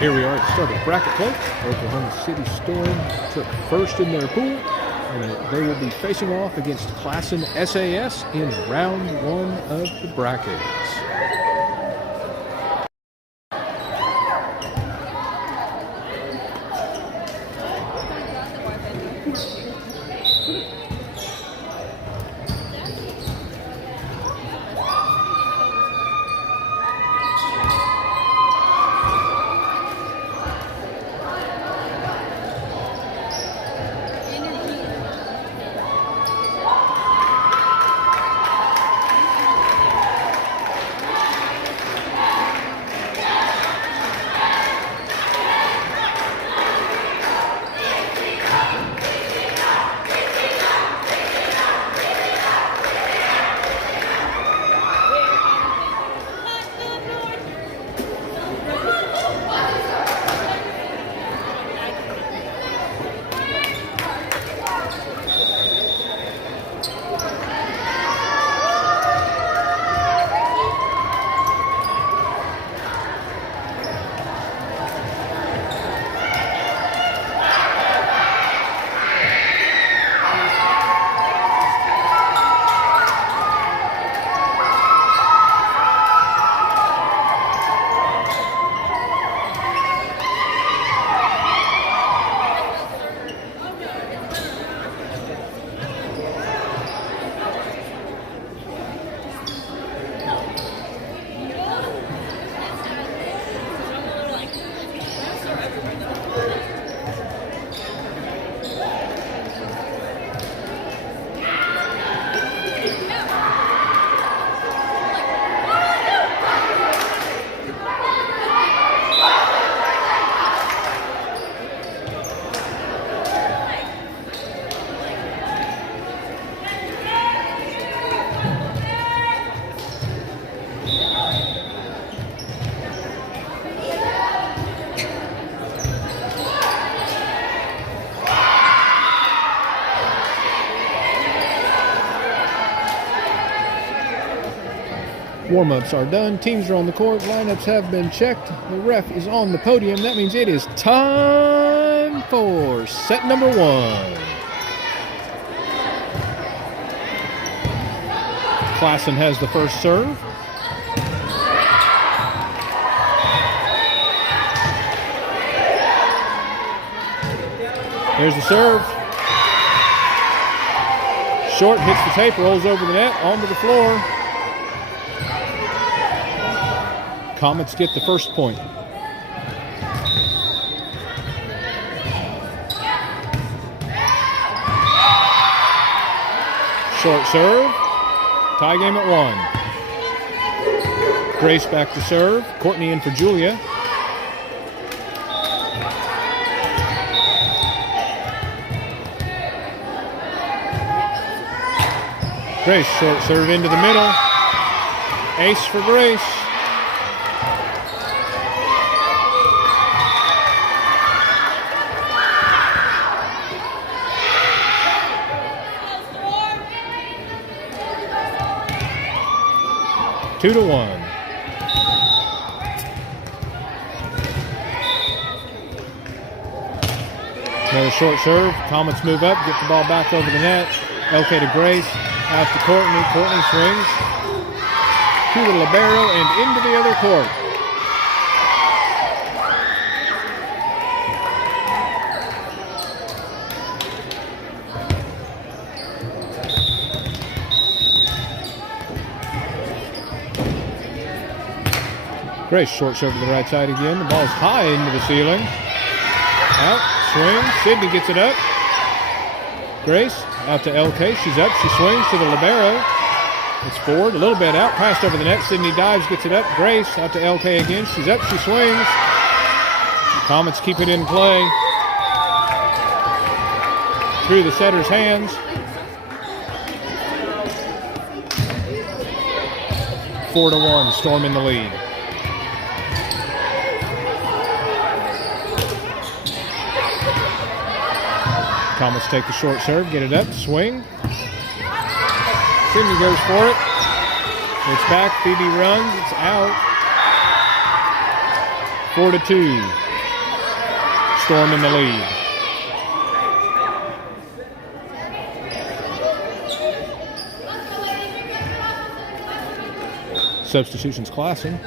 Here we are at the start of bracket play. Oklahoma City Storm took first in their pool, and they will be facing off against Classen SAS in round one of the brackets. Warm-ups are done. Teams are on the court. Lineups have been checked. The ref is on the podium. That means it is time for set number one. Classen has the first serve. There's the serve. Short, hits the tape, rolls over the net, onto the floor. Comets get the first point. Short serve. Tie game at 1. Grace back to serve. Courtney in for Julia. Grace, short serve into the middle. Ace for Grace. Two to 1. Another short serve. Comets move up, get the ball back over the net. LK to Grace. Out to Courtney. Courtney swings to the libero and into the other court. Grace short serve to the right side again. The ball's high into the ceiling. Out, swing. Sydney gets it up. Grace out to LK. She's up. She swings to the libero. It's forward, a little bit out, passed over the net. Sydney dives, gets it up. Grace out to LK again. She's up. She swings. Comets keep it in play. Through the setter's hands. 4-1. Storm in the lead. Comets take the short serve, get it up, swing. Sydney goes for it. It's back, Phoebe runs, it's out. 4-2. Storm in the lead. Substitutions, Classen.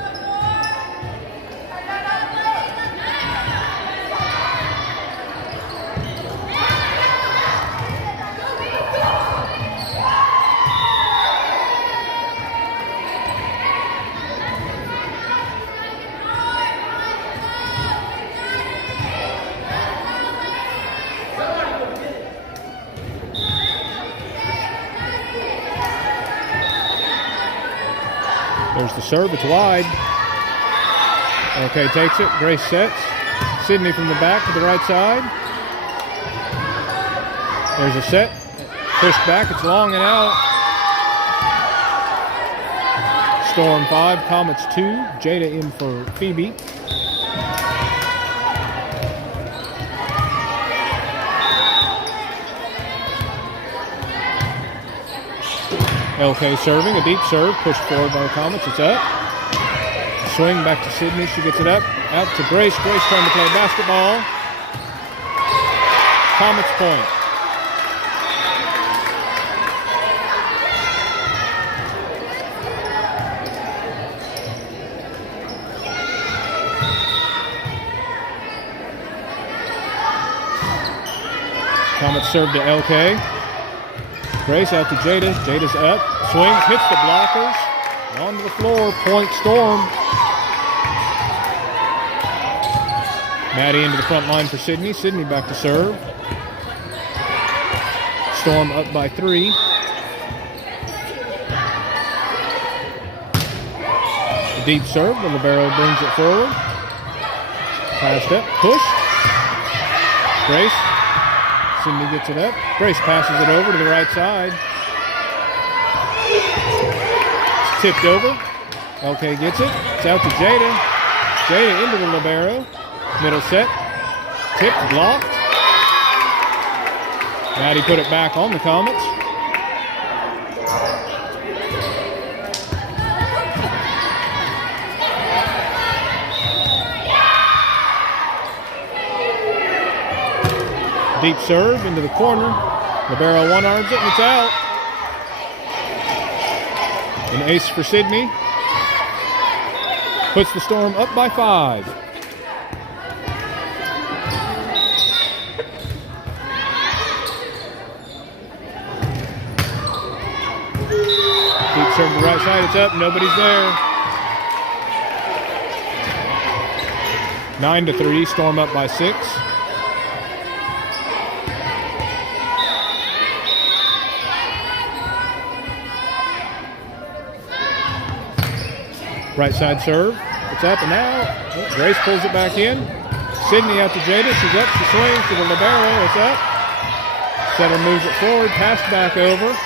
There's the serve, it's wide. Okay, takes it, Grace sets. Sydney from the back to the right side. There's a set, pushed back, it's long and out. Storm 5, Comets 2, Jada in for Phoebe. LK serving, a deep serve, pushed forward by the Comets, it's up. Swing back to Sydney, she gets it up. Out to Grace, Grace trying to play basketball. Comets point. Comets serve to LK. Grace out to Jada. Jada's up. Swing, hits the blockers. Onto the floor. Point Storm. Maddie into the front line for Sydney. Sydney back to serve. Storm up by 3. A deep serve. The libero brings it forward. Passed up. Push. Grace. Sydney gets it up. Grace passes it over to the right side. It's tipped over. LK gets it. It's out to Jada. Jada into the libero. Middle set. Tipped, blocked. Maddie put it back on the Comets. Deep serve into the corner. Libero one-arms it and it's out. An ace for Sydney. Puts the Storm up by 5. Deep serve to the right side. It's up. Nobody's there. 9-3. Storm up by 6. Right side serve. It's up and out. Oh, Grace pulls it back in. Sydney out to Jada. She's up. She swings to the libero. It's up. Setter moves it forward. Passed back over.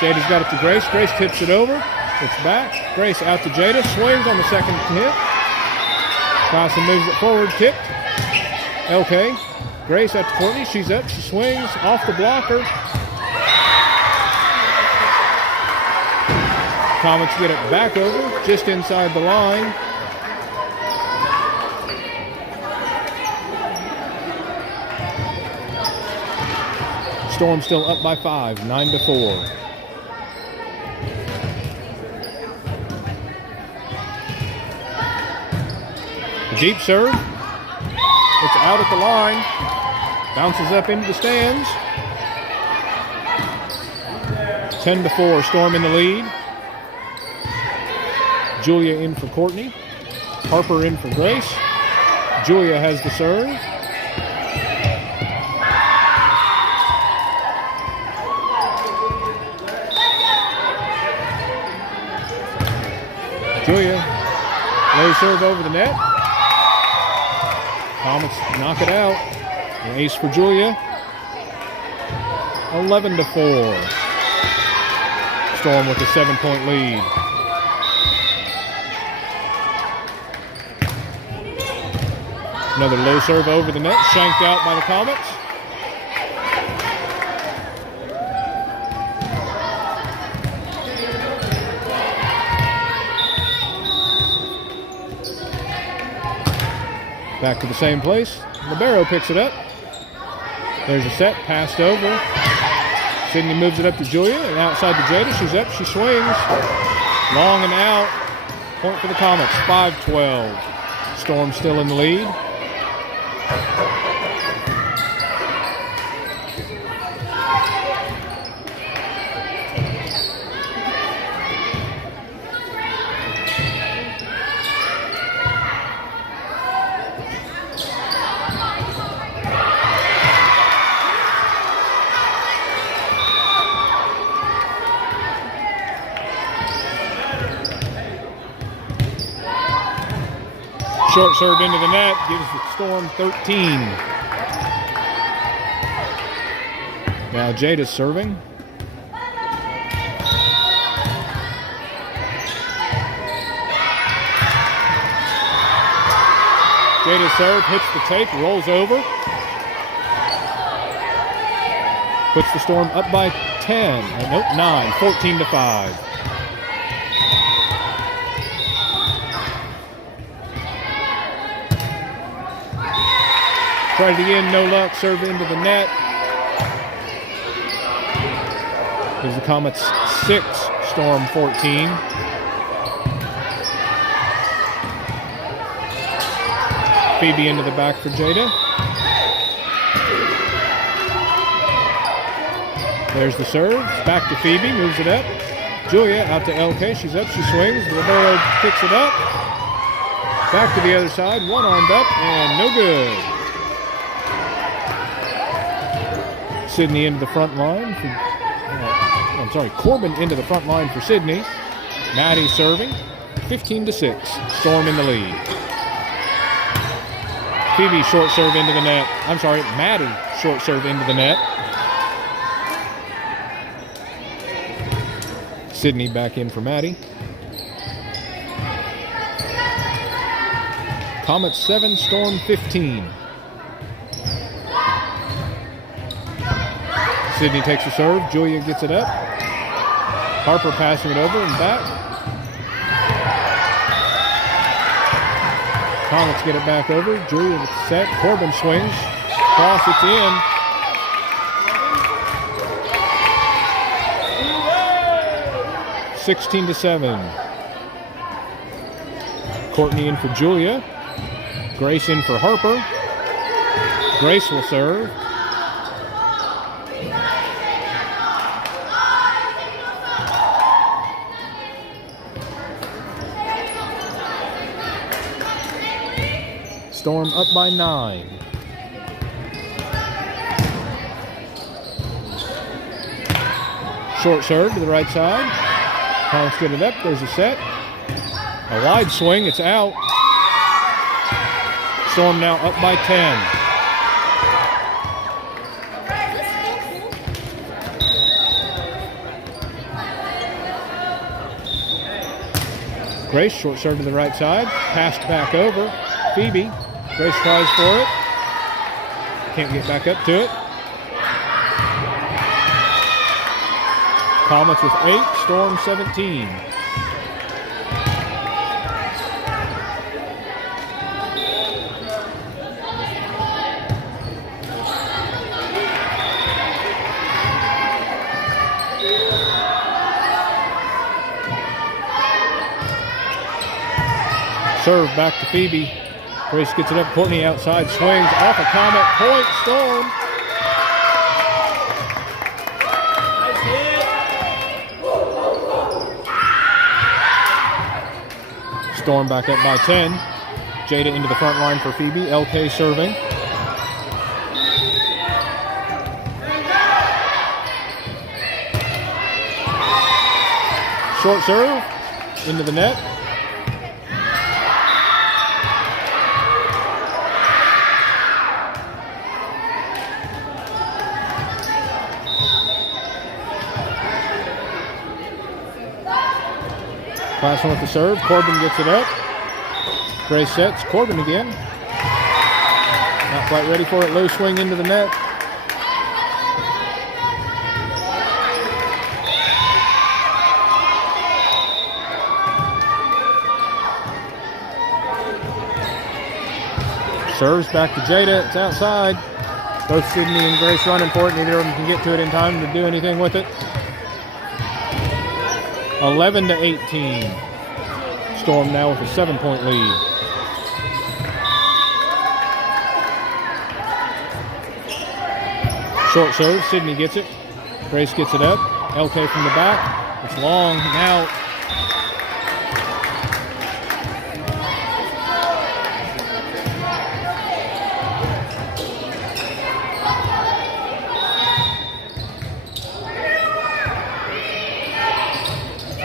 Jada's got it to Grace. Grace tips it over. It's back. Grace out to Jada. Swings on the second hit. Classen moves it forward. Tipped. LK. Grace out to Courtney. She's up. She swings off the blocker. Comets get it back over, just inside the line. Storm still up by 5, 9-4. The deep serve. It's out at the line. Bounces up into the stands. 10-4, Storm in the lead. Julia in for Courtney. Harper in for Grace. Julia has the serve. Julia, low serve over the net. Comets knock it out. An ace for Julia. 11-4. Storm with a 7-point lead. Another low serve over the net, shanked out by the Comets. Back to the same place. Libero picks it up. There's a set, passed over. Sydney moves it up to Julia, and outside to Jada. She's up, she swings. Long and out. Point for the Comets, 5-12. Storm still in the lead. Short serve into the net, gives the Storm 13. Now Jada's serving. Jada's serve hits the tape, rolls over. Puts the Storm up by 10. Nope, 9, 14-5. Tried it again, no luck. Serve into the net. Gives the Comets 6, Storm 14. Phoebe into the back for Jada. There's the serve. Back to Phoebe, moves it up. Julia out to LK. She's up, she swings. Libero picks it up. Back to the other side. One armed up and no good. Sydney into the front line. Corbin into the front line for Sydney. Maddie serving. 15-6. Storm in the lead. Phoebe short serve into the net. Maddie short serve into the net. Sydney back in for Maddie. Comets 7, Storm 15. Sydney takes a serve. Julia gets it up. Harper passing it over and back. Comets get it back over. Julia with the set. Corbin swings. Cross, it's in. 16-7. Courtney in for Julia. Grace in for Harper. Grace will serve. Storm up by 9. Short serve to the right side. Comets get it up. There's a set. A wide swing. It's out. Storm now up by 10. Grace, short serve to the right side. Passed back over. Phoebe. Grace tries for it. Can't get back up to it. Comets with 8, Storm 17. Serve back to Phoebe. Grace gets it up. Courtney outside swings off a Comet point. Storm. Storm back up by 10. Jada into the front line for Phoebe. LK serving. Short serve into the net. Classen with the serve. Corbin gets it up. Grace sets. Corbin again. Not quite ready for it. Low swing into the net. Serves back to Jada. It's outside. Both Sydney and Grace running for it. Neither of them can get to it in time to do anything with it. 11-18. Storm now with a 7-point lead. Short serve. Sydney gets it. Grace gets it up. LK from the back. It's long and out.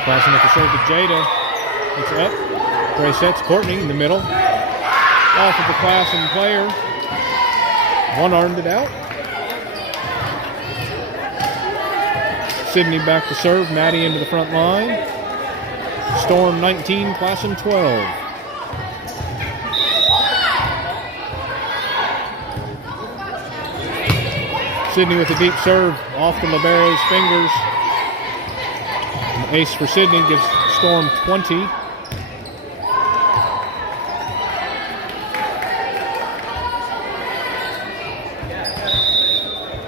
Classen with the serve to Jada. It's up. Grace sets Courtney in the middle. Off of the Classen player. One-armed it out. Sydney back to serve. Maddie into the front line. Storm 19, Classen 12. Sydney with a deep serve off the libero's fingers. An ace for Sydney gives Storm 20.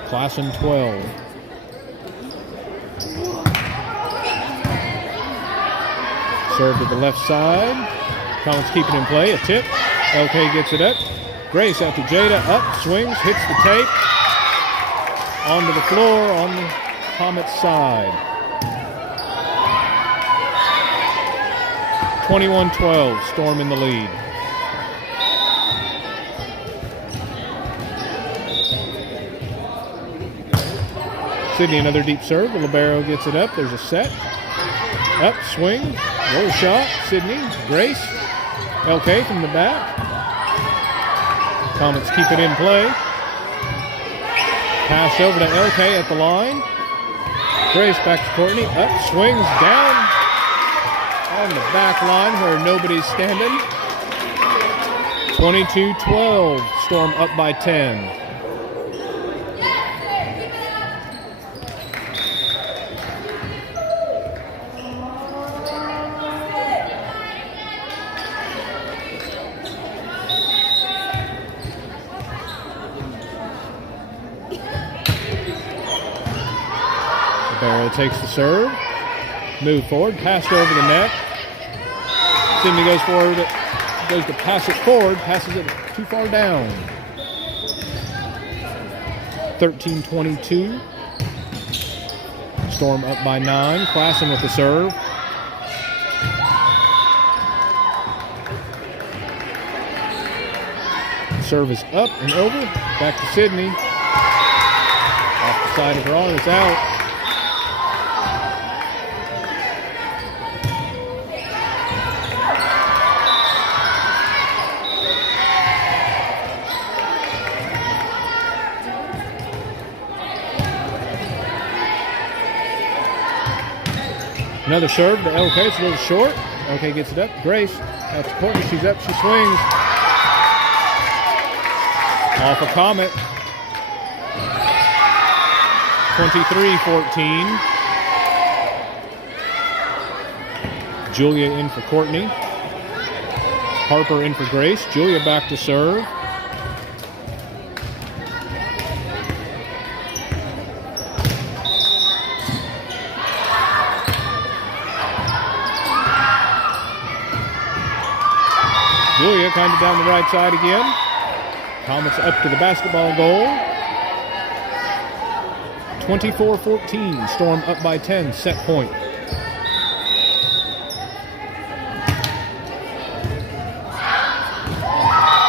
Classen 12. Serve to the left side. Collins keeping in play. A tip. LK gets it up. Grace out to Jada. Up. Swings. Hits the tape. Onto the floor on the Comet side. 21-12. Storm in the lead. Sydney another deep serve. The libero gets it up. There's a set. Up. Swing. Roll shot, Sydney, Grace, LK from the back. Comets keep it in play. Pass over to LK at the line. Grace back to Courtney, up, swings, down on the back line where nobody's standing. 22-12, Storm up by 10. Barrow takes the serve, move forward, passed over the net. Sydney goes forward, goes to pass it forward, passes it too far down. 13-22. Storm up by 9. Classen with the serve. The serve is up and over. Back to Sydney. Off the side of her arm, it's out. Another serve to LK, it's a little short. LK gets it up. Grace, that's Courtney, she's up, she swings. Off a Comet. 23-14. Julia in for Courtney. Harper in for Grace. Julia back to serve. Julia kind of down the right side again. Comets up to the basketball goal. 24-14. Storm up by 10. Set point.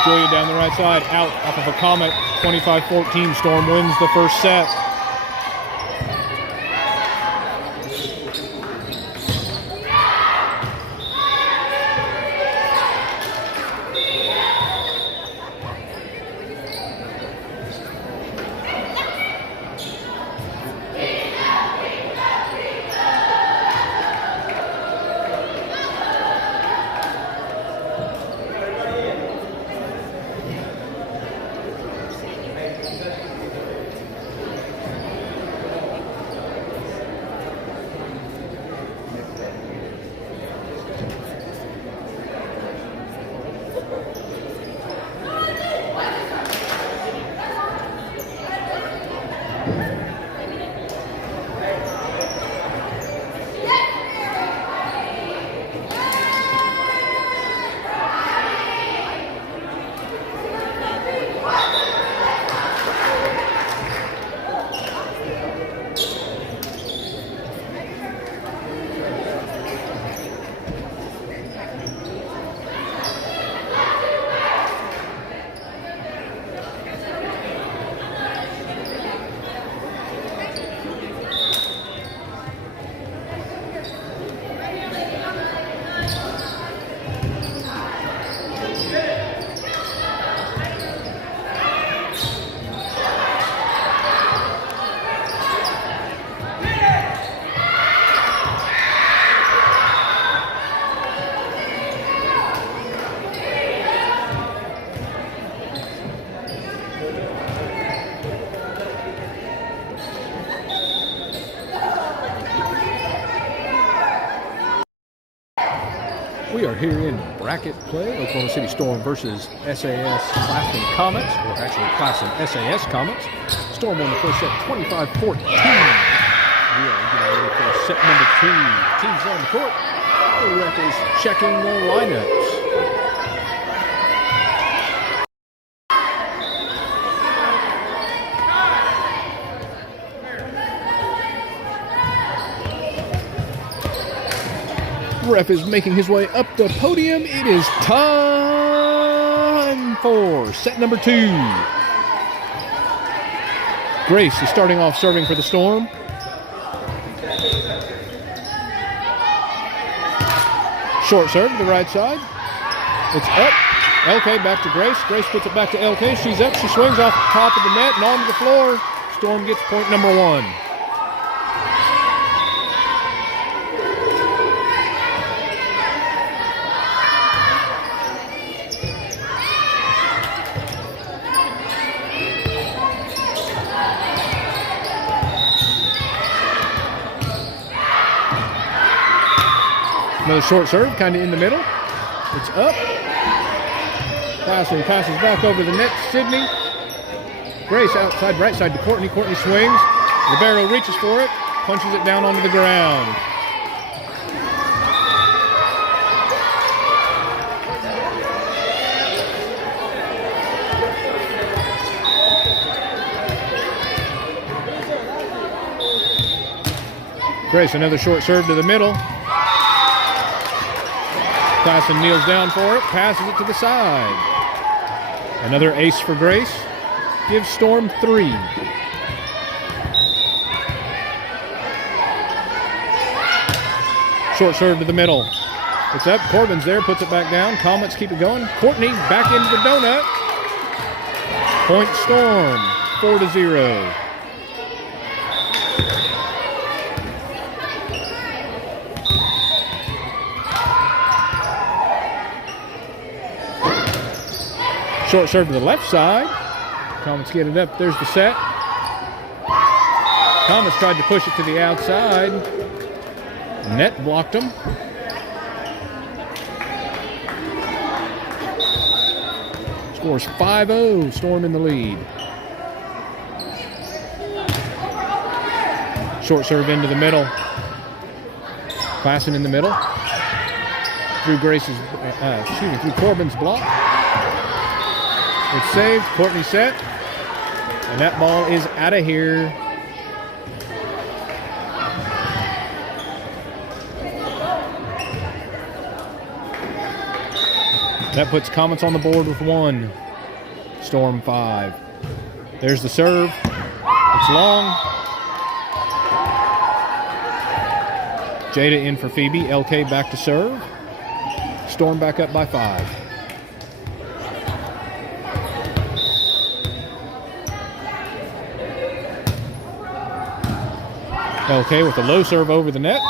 Julia down the right side. Out off of a Comet. 25-14. Storm wins the first set. bracket play. Oklahoma City Storm versus SAS Classen Comets, or actually Classen SAS Comets. Storm won the first set 25-14. We are getting ready for set number 2. Teams on the court. The ref is checking the lineups. Ref is making his way up the podium. It is time for set number 2. Grace is starting off serving for the Storm. Short serve to the right side. It's up. LK back to Grace. Grace puts it back to LK. She's up. She swings off the top of the net and onto the floor. Storm gets point number 1. Another short serve, kind of in the middle. It's up. Classen passes back over the net to Sydney. Grace outside, right side to Courtney. Courtney swings. Libero reaches for it, punches it down onto the ground. Grace, another short serve to the middle. Classen kneels down for it, passes it to the side. Another ace for Grace. Gives Storm 3. Short serve to the middle. It's up. Corbin's there, puts it back down. Comets keep it going. Courtney back into the donut. Point Storm, 4-0. Short serve to the left side. Comets get it up. There's the set. Comets tried to push it to the outside. Net blocked them. Scores 5-0. Storm in the lead. Short serve into the middle. Classen in the middle. Through through Corbin's block. It's saved. Courtney set. And that ball is out of here. That puts Comets on the board with 1. Storm 5. There's the serve. It's long. Jada in for Phoebe. LK back to serve. Storm back up by 5. LK with a low serve over the net.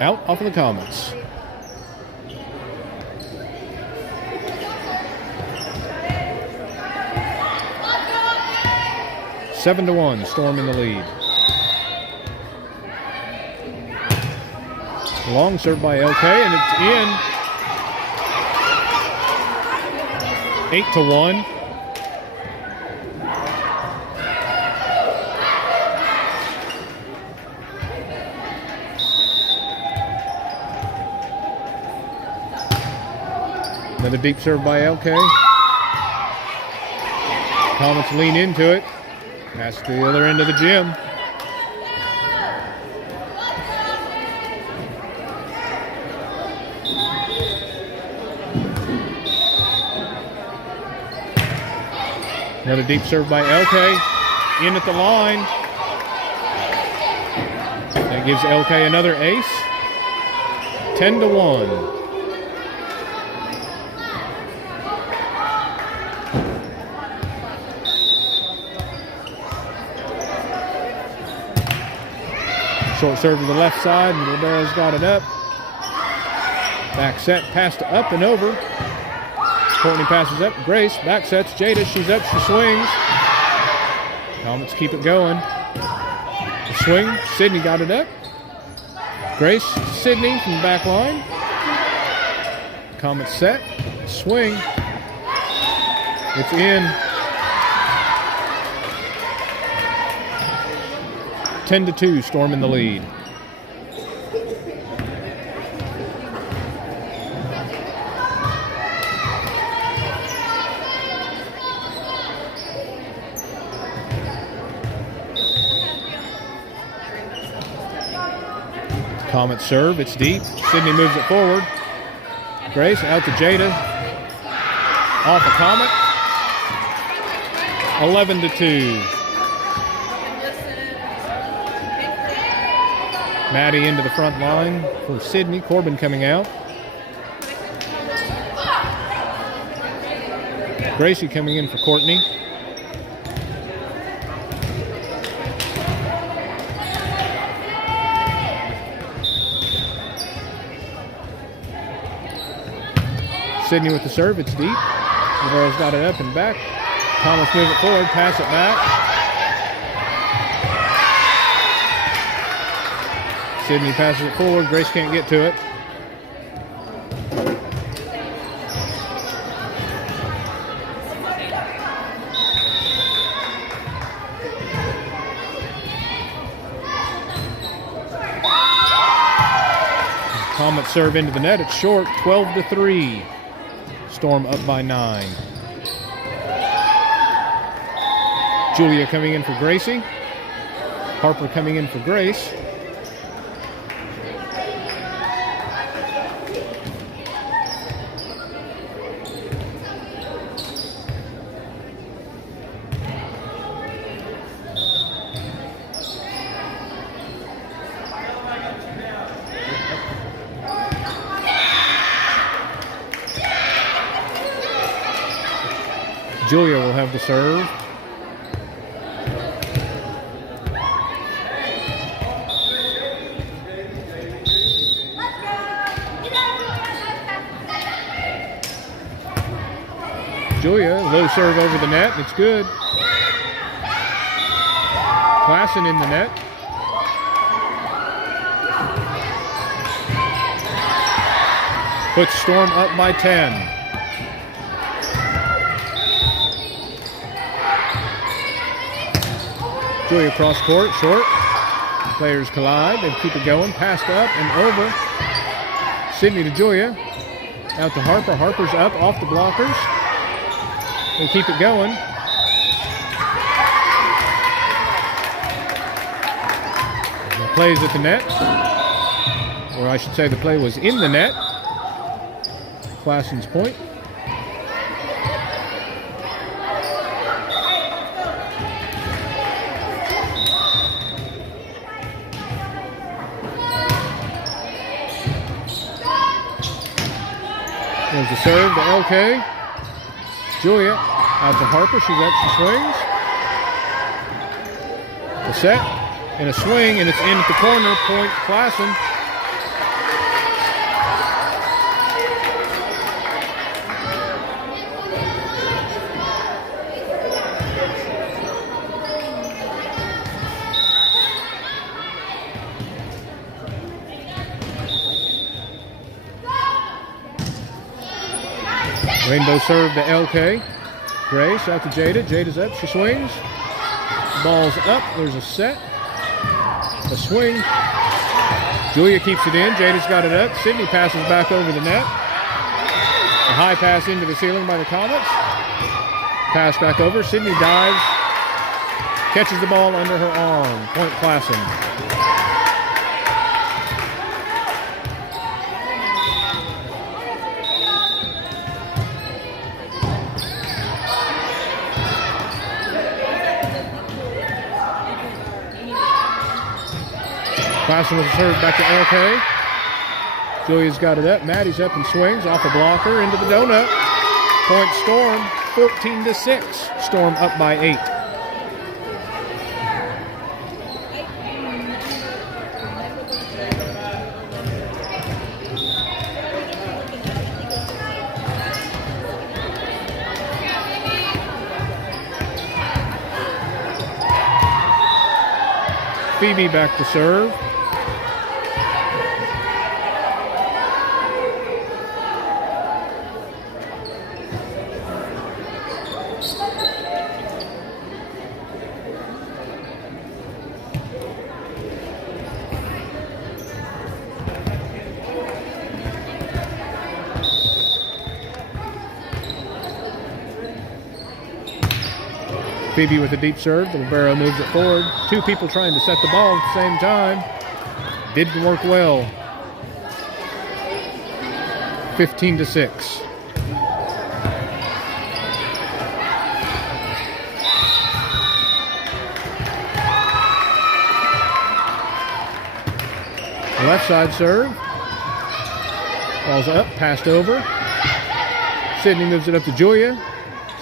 Out off of the Comets. Seven to 1, Storm in the lead. Long serve by LK, and it's in. 8 to 1. Another deep serve by LK. Comets lean into it. Pass to the other end of the gym. Another deep serve by LK. In at the line. That gives LK another ace. 10 to 1. Short serve to the left side, and Ribero's got it up. Back set, pass to up and over. Courtney passes up. Grace back sets. Jada, she's up, she swings. Comets keep it going. The swing, Sydney got it up. Grace, Sydney from the back line. Comet set, swing. It's in. 10-2, Storm in the lead. Comet serve, it's deep. Sydney moves it forward. Grace out to Jada. Off a Comet. 11-2. Maddie into the front line for Sydney. Corbin coming out. Gracie coming in for Courtney. Sydney with the serve, it's deep. Navarro's got it up and back. Thomas move it forward, pass it back. Sydney passes it forward, Grace can't get to it. Comet serve into the net, it's short, 12-3. Storm up by 9. Julia coming in for Gracie. Harper coming in for Grace. Julia will have the serve. Julia, low serve over the net. It's good. Classen in the net. Puts Storm up by 10. Julia cross court, short. Players collide, they keep it going. Passed up and over. Sydney to Julia. Out to Harper. Harper's up off the blockers. They keep it going. The play is at the net. Or I should say the play was in the net. Classen's point. There's the serve to LK. Julia out to Harper. She's up, she swings. The set and a swing, and it's in at the corner. Point Classen. Rainbow serve to LK. Grace out to Jada. Jada's up. She swings. Ball's up. There's a set. A swing. Julia keeps it in. Jada's got it up. Sydney passes back over the net. A high pass into the ceiling by the Comets. Pass back over. Sydney dives. Catches the ball under her arm. Point Classen. Classen with the serve back to LK. Julia's got it up. Maddie's up and swings off a blocker into the donut. Point Storm, 14-6. Storm up by 8. Phoebe back to serve. Phoebe with a deep serve. The libero moves it forward. Two people trying to set the ball at the same time. Didn't work well. 15-6. Left side serve. Ball's up, passed over. Sydney moves it up to Julia.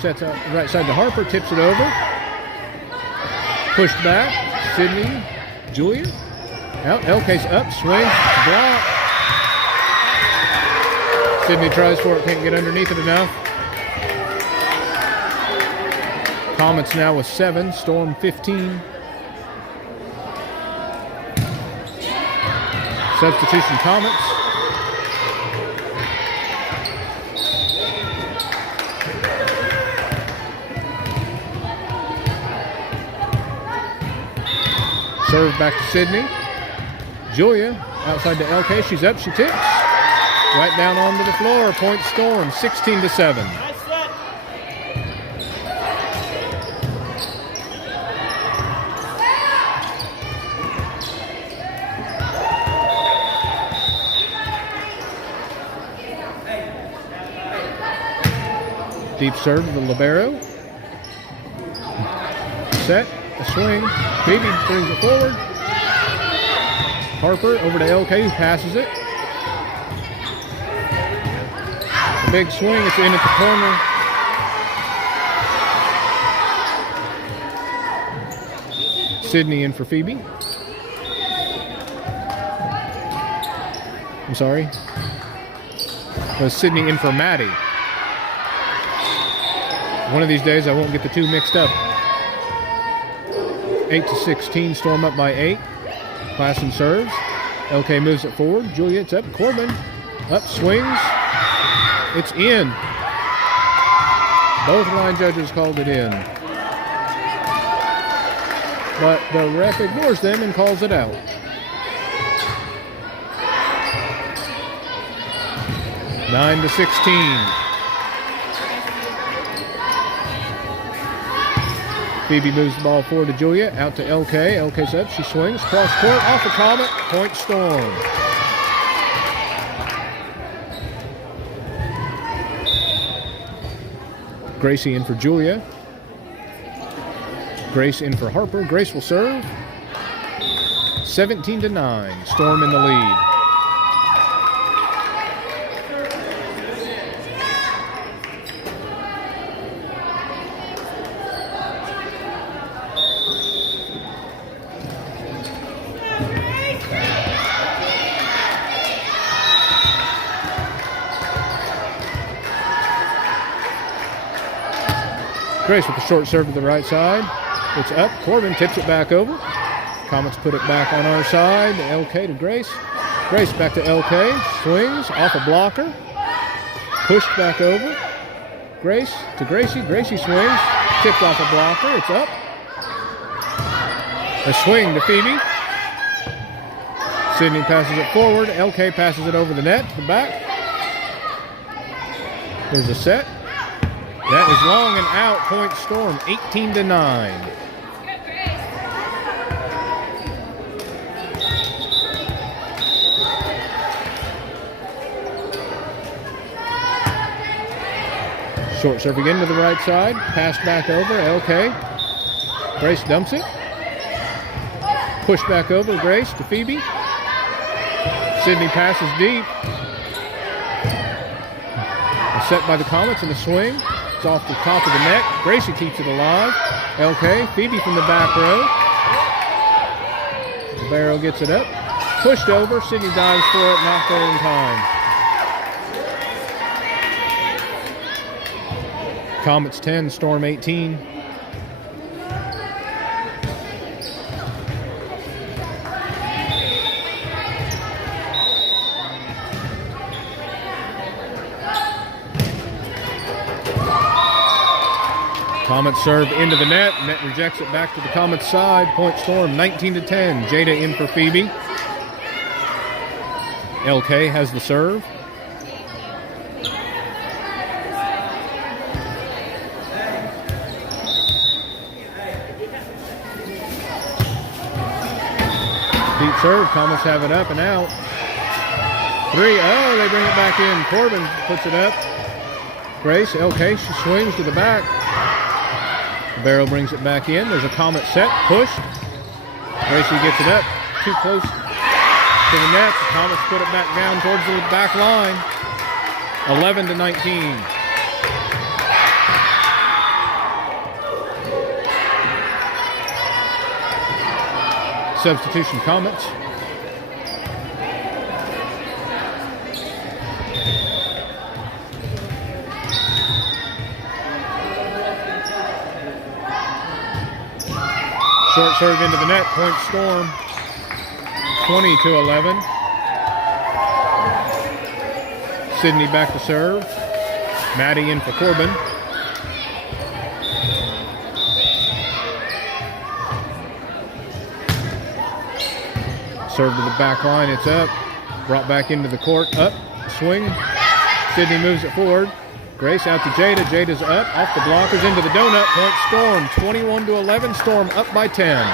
Sets out the right side to Harper, tips it over. Pushed back. Sydney, Julia. Out, LK's up, swings, block. Sydney tries for it, can't get underneath it enough. Comets now with 7, Storm 15. Substitution Comets. Serve back to Sydney. Julia outside to LK. She's up. She tips. Right down onto the floor. Point Storm. 16-7. Deep serve to the libero. Set. A swing. Phoebe brings it forward. Harper over to LK, who passes it. A big swing. It's in at the corner. Sydney in for Phoebe. I'm sorry. It was Sydney in for Maddie. One of these days I won't get the two mixed up. 8-16, Storm up by 8. Classen serves. LK moves it forward. Juliet's up. Corbin up, swings. It's in. Both line judges called it in. But the ref ignores them and calls it out. Nine to 16. Phoebe moves the ball forward to Julia, out to LK. LK's up, she swings, cross court, off the Comet, point Storm. Gracie in for Julia. Grace in for Harper. Grace will serve. 17-9, Storm in the lead. Grace with the short serve to the right side. It's up. Corbin tips it back over. Comets put it back on our side. LK to Grace. Grace back to LK. Swings off a blocker. Pushed back over. Grace to Gracie. Gracie swings. Tipped off a blocker. It's up. A swing to Phoebe. Sydney passes it forward. LK passes it over the net to the back. There's a set. That is long and out. Point Storm, 18-9. Short serve again to the right side. Pass back over. LK. Grace dumps it. Push back over. Grace to Phoebe. Sydney passes deep. A set by the Comets and a swing. It's off the top of the net. Gracie keeps it alive. LK. Phoebe from the back row. The Barrow gets it up. Pushed over. Sydney dives for it. Not there in time. Comets 10, Storm 18. Comets serve into the net. Net rejects it back to the Comets side. Point Storm 19-10. Jada in for Phoebe. LK has the serve. serve. Comets have it up and out. 3. Oh, they bring it back in. Corbin puts it up. Grace, LK, she swings to the back. Barrow brings it back in. There's a Comet set, pushed. Gracie gets it up, too close to the net. The Comets put it back down towards the back line. 11-19. Substitution Comets. Short serve into the net, point Storm, 20-11. Sydney back to serve. Maddie in for Corbin. Serve to the back line, it's up. Brought back into the court, up, swing. Sydney moves it forward. Grace out to Jada. Jada's up, off the blockers, into the donut. Point Storm, 21-11. Storm up by 10.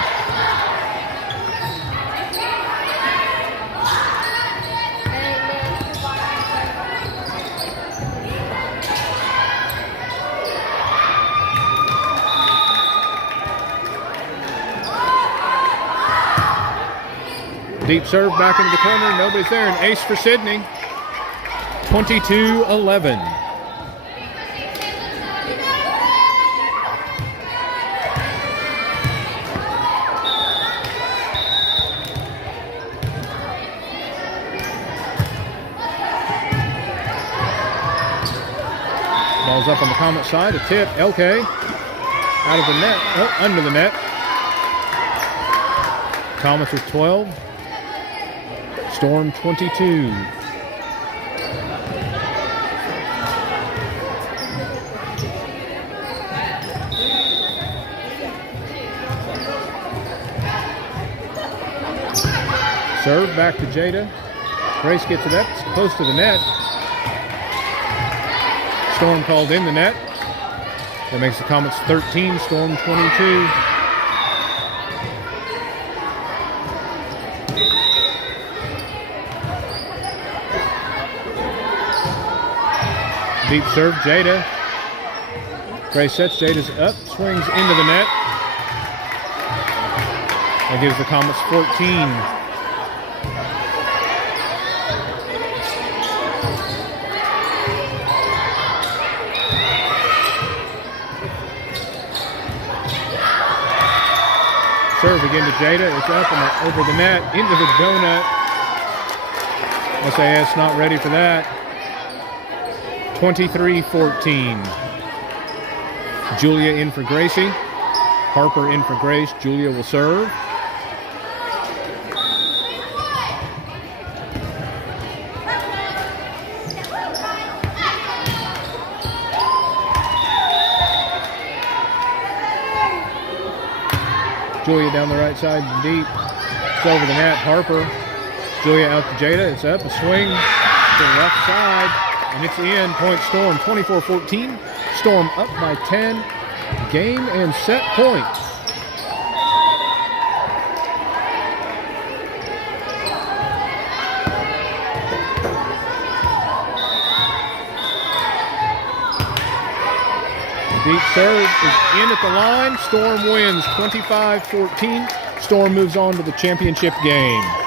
Deep serve back into the corner. Nobody's there. An ace for Sydney. 22-11. Ball's up on the Comet side. A tip. LK out of the net. Oh, under the net. Comets with 12. Storm 22. Serve back to Jada. Grace gets it up. It's close to the net. Storm called in the net. That makes the Comets 13, Storm 22. Deep serve, Jada. Grace sets, Jada's up, swings into the net. That gives the Comets 14. Serve again to Jada. It's up and over the net, into the donut. SAS not ready for that. 23-14. Julia in for Gracie. Harper in for Grace. Julia will serve. Julia down the right side, deep. It's over the net. Harper. Julia out to Jada. It's up. A swing to the left side. And it's in. Point Storm. 24-14. Storm up by 10. Game and set point. Deep serve is in at the line. Storm wins 25-14. Storm moves on to the championship game.